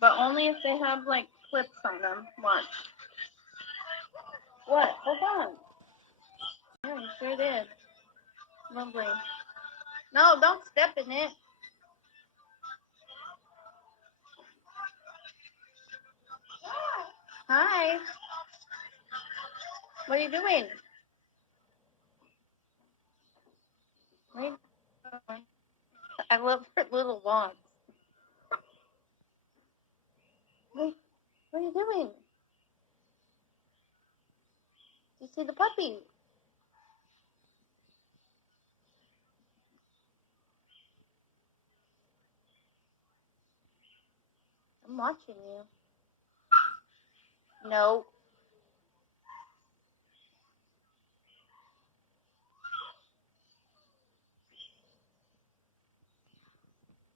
But only if they have, like, clips on them. Watch. What? Hold on. Yeah, you sure did. Lovely. No, don't step in it. Hi. What are you doing? What are you doing? I love her little locks. What are you doing? Do you see the puppy? I'm watching you. No.